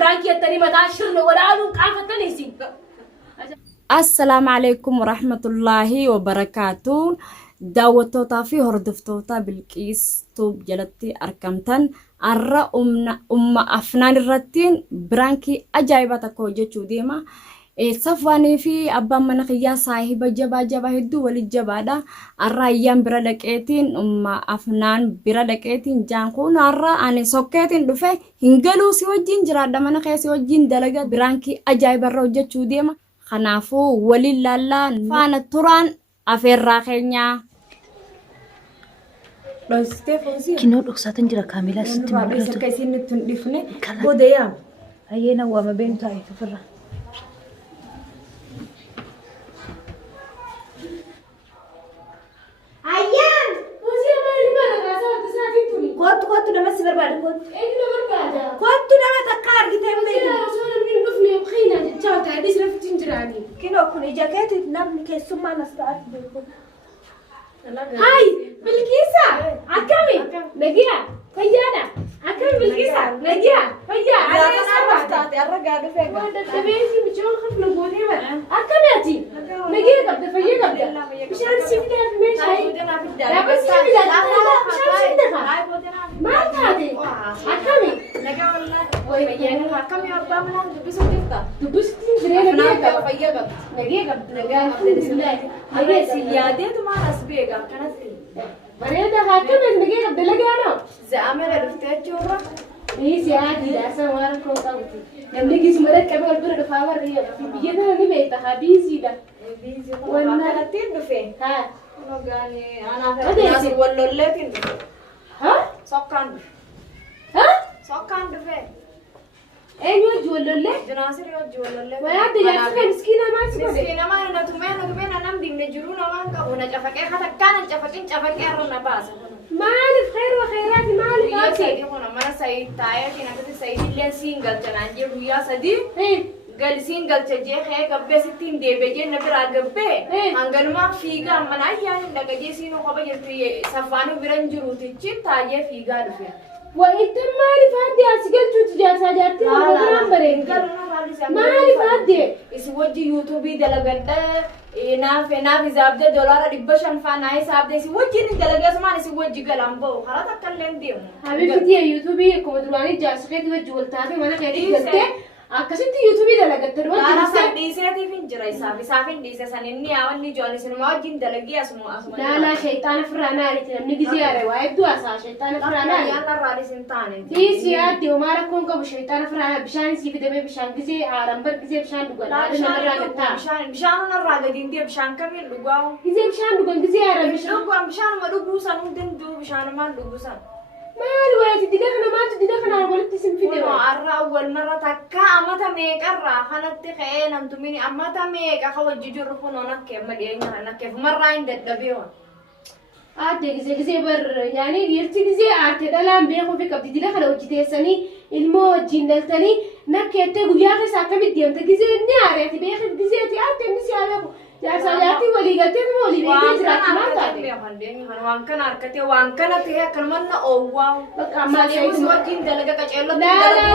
براكي التاني متاشرنا ولا أنو كافة تنسي السلام عليكم ورحمة الله وبركاته دعوتوتا في هردفتوتا بالكيس توب جلتي أركمتن أرى أفنان الرتين برانكي أجايبة كوجة ديما صفواني في أبا منقيا صاحب جبا هدو والجبادة أرى أيام برادكيتين أفنان برادكيتين جانكون أرى أني سوكيتين دفع هنجلو سيوجين جرادة منقيا سيوجين دلقات برانكي أجايبة روجة ديما خنافو ولله فانا تران أفير راخينيا كنور أقصاتن جرا كاملة ستة مرات كيسين نتندفني بوديام هينا وما بين تاي تفرح أيام وزي ما اللي ما نقاسا تسافيتوني كوت نمس برباد كوت إيه بربادا كوت نما تكار جتهم وزي ما وصلنا من نفني بخينا جاتا ديش رفتين جراني كنو كوني جاكيت نم كيسو ما نستعد بيكون هاي بالكيسة عكمي نجيا فيانا عكمي بالكيسة نجيا فيا أنا مفتاحي الرجال فيك وده تبيني بتشوف خف نقولي ما عكمياتي نجيا قبل فيا قبل مش هنسيب ده في ماشي لا بس سيب ده مش هنسيب ده ما تهدي عكمي نجا والله ويعني كم يرضى منها دبسوا جدا دبستين فرينا أفنان فيا قبل نجيا قبل نجا هذا سيادات ما نسبيك كانت مريضة هكذا نجيا قبل لقانا زعمل رفتات جورا إيه سيادي ده أصلا وارد كوكاوتي لما نيجي سمرة كمان البر دفاع الرياض في بيجنا نبي تخابيسي ده وانا تندفين ها يعني انا ناس ولا تندفين ها سكان ها سكان دفين أين يوجو ولا جناسر يوجو ولا ويا دي جالسة مسكينة ما تسمع مسكينة ما نتومين أنا بدي نجرونا ما نكونا جفك حتى كان جفك أرنا باس ما أعرف خير وخيرات ما ويا أعرف سيدي هنا ما سيد تايا كنا كده سيد اللي سينجل تناجي ويا سيدي إيه قال سينجل تجي خير قبل 60 دي بيجي نبرة قبل هنقول ما فيجا من أي يعني لقى جسينو خبر جت سفانو برنجرو تجي تاجي فيجا دفيا وأنت ما أعرف هادي أسجل شو تجاسا جاتي ما ما أعرف هادي iswajji yuutuubii dalagadha naaf zaabdee doolaara 500 faana hisaabdee iswajji ni dalagasmaan iswajji galaan ba'u karaa takka illee deemu حبيبتي يا يوتيوبي كم درواني جاسوكي توجه ولتابي ما أنا كذي قلت أكشنتي يوتيوبي ده لقيت دروان karaa dhiiseetii fin jira isaafin dhiise san inni yaawwanni jooni sinumaa wajjin dalagii asuma لا لا شيطان فرنا عليك نمني جزيرة وايد دواسا شيطان فرنا عليك yaan irraa dhisin taane دي سيادي وما ركون قبل شيطان فرنا بشان سيف دمي بشان جزي عرمبر جزي بشان دوغان هذا نمر رانتا bishaan irraa gadiin dee bishaan kamiin dhugaawu جزي بشان دوغان جزي عرم بشان dhugaan bishaanuma dhuguu san hundinuu bishaanumaan dhuguu san ما الوقت دي دخنا ما تدي دخنا قلت اسم فيديو arraa awwal marra takka amata meeqarraa kanatti ka'ee namtumini amata meeqa ka wajji jirru kunoo nakkeef madheenya nakkeef marraa hin dadhabeewa عادي جزي بر يعني يرتي جزي عارك دلام بيخو في كبدي دي دخنا وجدي سني المو جينلتني نكيت ويا خي ساكم دي انت جزي نياري تي بيخ جزي تي عارك نسي عليكو يا سالاتي ولي قلت مولي بيجي زراعه ما تعرف waan kana harkatee waan kana ta'e kan manna oowwaa بقى ما saleemus wajjin dalaga qaceellotti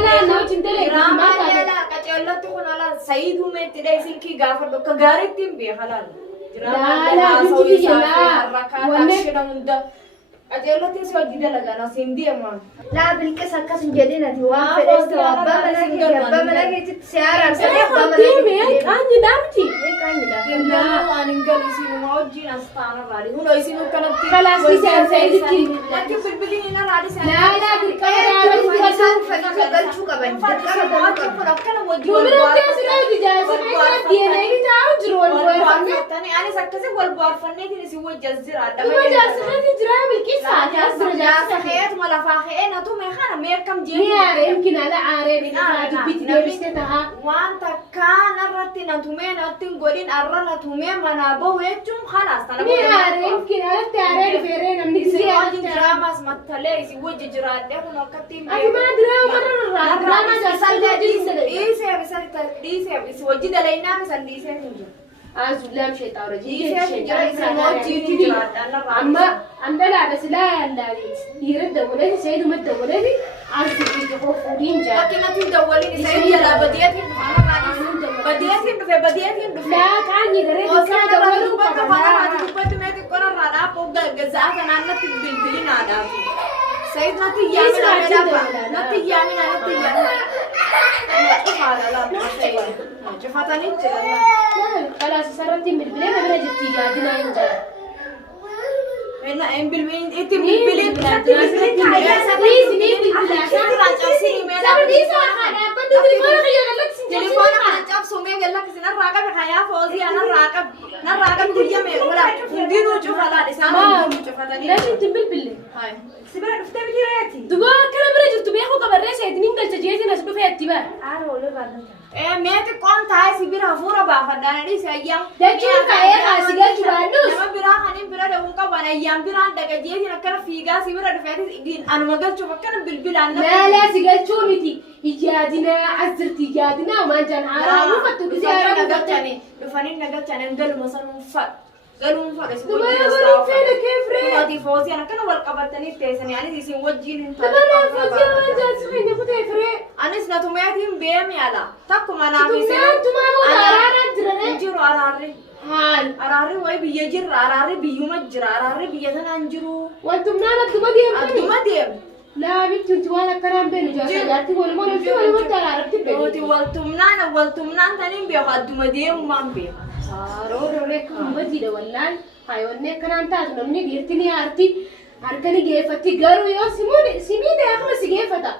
لا ما تندلي ما تعرف raamaaleela qaceellotti kun ala sayiduu meetti dhee silkii gaafa dhokka gaariittiin beekalaal لا بنتي لا qaceellotti si wajji dalagana siin deemaa لا بالكسر كسر جدينا توان فرست وابا ملاكي سيارة سيارة وابا ملاكي عندي دامتي waan hin galu isinuma wajjin asxaana raadhi hunoo isinu kanatti خلاص بيسان سيدتي lakki bilbiliin ina raadhi لا لا بالكاميرا كسر فكر شو كمان anis akkasi wal bohaarfanneetiin isin wajjazjiraadha jaasakheetuma lafaa ka'ee natume kana meekkam waan takkaan irratti natumee natti hin godhin arra natumee manaa bahu jechuun khalaas wajjin diraamas mattalee isin wajji jiraadhee kun akkatti dhiiseef wajji dalaynaan isan dhiiseef hin jiru Zullam shaytaa wajjin Dhiisee jira isa mootii jira. Amma andalaadha silaa yaallaalee dhiira dabalee seeduma dabalee asirratti fuudhiin jira. Bakki natti dawwaliin isa jala badeetiin dhufe badeetiin dhufe. Laa qaanyi garee Osoo dabaluu bakka faanaatti dubbatti meeti qorarraa dhaabuu gaazaa kanaan natti bilbilin haadhaatu. Sayid natti yaamina natti yaamina. Cufaadha laata cufatanii jira. Kalaas isarratti bilbilee namni jirti yaadinaa hin jira. En bilbilin itti bilbilin telefoona kana cabsumee gallakkisin narraa qabe hayaa foozii narraa qabe guyya meequdha hundinuu cufataadha isaan hundinuu cufatanii Lashitti bilbille. Sibira dhuftee bijireeti. Duba akkana bira jirtu beekuu qabarree seetiniin galcha jeetiin as dhufeetti bara. Aara wal irraa meeti qoon taa'ee sibira hafuura baafadhaan dhiise ayyaan Jechuun ka'ee kaasii galchu baannus. nama biraa kaniin bira dhabuun qaban ayyaan biraan dhaga jeetiin akkana fiigaa sibira dhufeetis anuma galchuuf akkana bilbilaan Maalaa si galchuu miti. Ijaadinaa as jirti ijaadinaa waan jaan haaraa buufattu gisee haaraa buufattani. dhufanii nagalchanii galuma sanuun fadha. Galuun fadha si Duba galuun feene kee firee. Dubatii foozii akkana wal qabatanii teessanii anis isin wajjin hin Duba naafootii waan jaan si feene kutee firee. Anis natumeetiin beemi ala. Takkuma naafisee. Tumaan tumaa muuda araaraan jirane. Hin jiru araarri. Haal. Araarri wayi biyya jirra. Araarri biyyuma jira. Araarri biyya tanaan jiru. Wantumnaan adduma deemtani. Adduma deemu. Laabittuuti waan akkanaan beenu jaarsaatti walumaa namti walumatti araaratti Nuti beenu. waltumnaan taniin beeku adduma deemumaan beeku. Roororee kan ummatiidha wallaan. Hayoonni akkanaan taatu namni dhiirti ni aarti. Harka ni geeffatti garuu yoo simiidha akkuma si geeffata.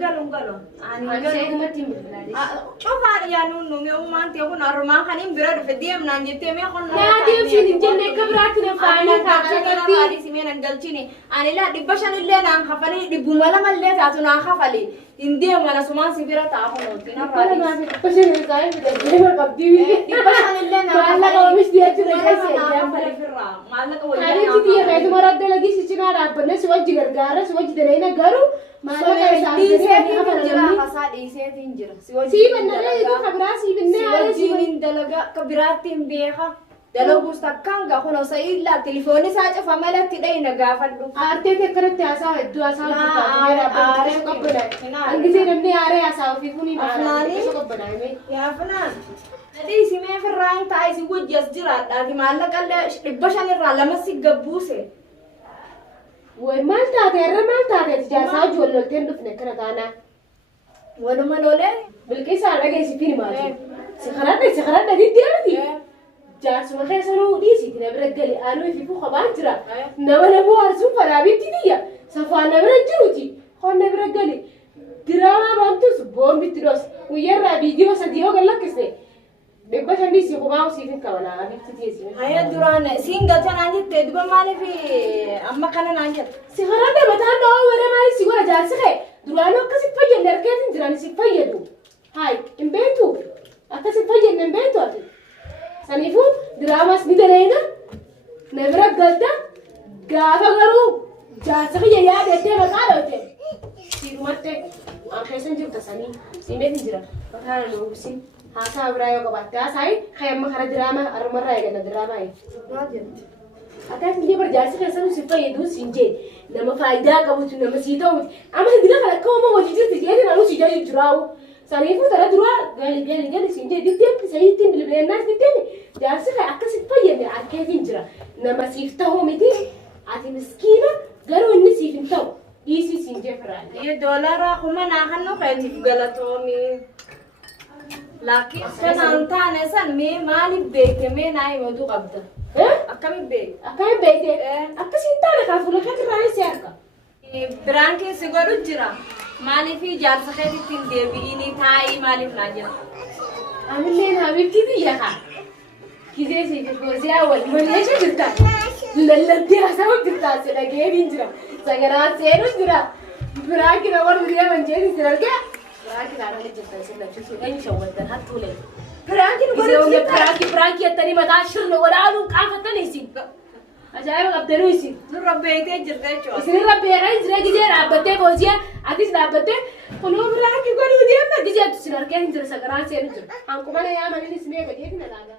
Galuun. Ani seetumatti hin bilbilaanis. Cufaadha yaanuun nuumee uumaan ta'e kun armaan kaniin bira dhufe deemnaan jettee mee qonna. Naadiif siin hin jenne akka biraatti na faayinaa taa'anii Simee nan galchini. Ani laa 500 illee naan kafalee 200 illee taatu naan kafalee. Hin deemu ana sumaan si bira taa'u nuti. Maallaqa oomishni jechuudha keessatti. Maallaqa Kanitti biyya keessuma radda lagisi cinaa dhaabbanne si wajji gargaara si wajji daleena garuu maallaqa isaa dhiiseetiin jira jira. namni. Kasaa dhiiseetiin jira. Sii bannaree jiru kabiraa sii binnee Si haala sii wajjin dalagaa akka biraatti hin beeka. Dalaguus takkaan gahuun osoo illaa telefoonni isaa cufa malatti dhayina gaafadhu. aartee akkanatti haasaa hedduu haasaa hojjetaa dhaabbanne qabbana. Hangisee namni aaree haasaa ofii kuni qabbana. Yaafanaan. Nadii simee firraa hin taa'e si wajji as jiraadhaati maallaqa illee 500 irraa 2 si gabbuuse. Way maal taate irra maal taate jaarsaa hojii wal lolteen dhufne akkana taanaa. Waluma lolee. Bilqisaa dhageessitiin maati. Si karadha diddeemti. Jaarsuma keessanuu dhiisiiti na bira gali aanuu fi kophaan jira. Nama namuu harsuun faraabitti biyya. Safaan na bira jiruuti. Koon na bira gali. Diraamaa baantus boombitti dhoos. Guyyarraa viidiyoo 3 yoo gallakkisne. 500 si kophaa usiifin kabalaa abibti teessime. Hayya duraan siin galcha naan jettee duba maaliif amma kana naan jetta? Si karadha mataan dhawaa warra maali si godha jaarsi ka'e. Duraanuu akkasi fayyadne harkeetiin jiran si fayyadu. Hayi hin beektu. Akkasi fayyadne hin beektu ati. Saniifuu diraamas ni daleena na bira galta gaafa garuu jaarsa kiyya yaadettee maqaa dhawte siirumatte waan keessan jirta sanii siimeetiin jira maqaa na nuubisin haasaa biraa yoo qabaatte haasaayi kayyamma kara diraamaa armarraa eeganna diraamaa Maal jetti? akkas illee bar jaarsi keessanuu si fayyaduu siin jee nama faayidaa qabutu nama sii ta'uti amma hindila kan akka uumaa hojii jirti jeetiin anuu si jaju jiraawu. Saniifuu tara duraa gali siin jee diddeemti sayittiin bilbileennaas diddeemi jaarsi kee akkasitti fayyadne harkeetiin jira nama siif ta'uu miti ati miskiina garuu inni siif hin ta'u dhiisii siin jee firaan. Doolaara kuma naa hannu keetiif galatoomi. Laakiin sanaan taane san mee maaliif beekte mee naa himatu qabda? Akkamitti beekte? Akkamitti beekte akkasiin taane kan fuula keetirraanis si harka. Biraan keessi godhu jira. Maaliif jaarsa keetitti hin deebi'ini taa'ii maaliif naa jira? Amillee naabibti biyya kaa. Gizee siif goosee wal maneesha jirta. Lallabdee haasawaa jirta si dhageetiin jira. Saganaa seenus jira. Biraa kina warri deeman jeetis jira argaa. Biraa kina argaa jirtan sin labsisuu eenyu shawwaddan hattuulee. Piraankiin Gizee hunda biraakii jettanii mataa shirna godhaaduu qaafattan isin. Ajaa'iba qabdanuu isin. Nurra beektee jirta jechuudha. Isinirra beekan jira gizee dhaabbattee boosiyee atis dhaabbattee kunuu biraakii godhuu deemna gizee isin argee hin jira saganaa seenu jira. Hanqumana yaamanii isin eega jeetiin alaagaa.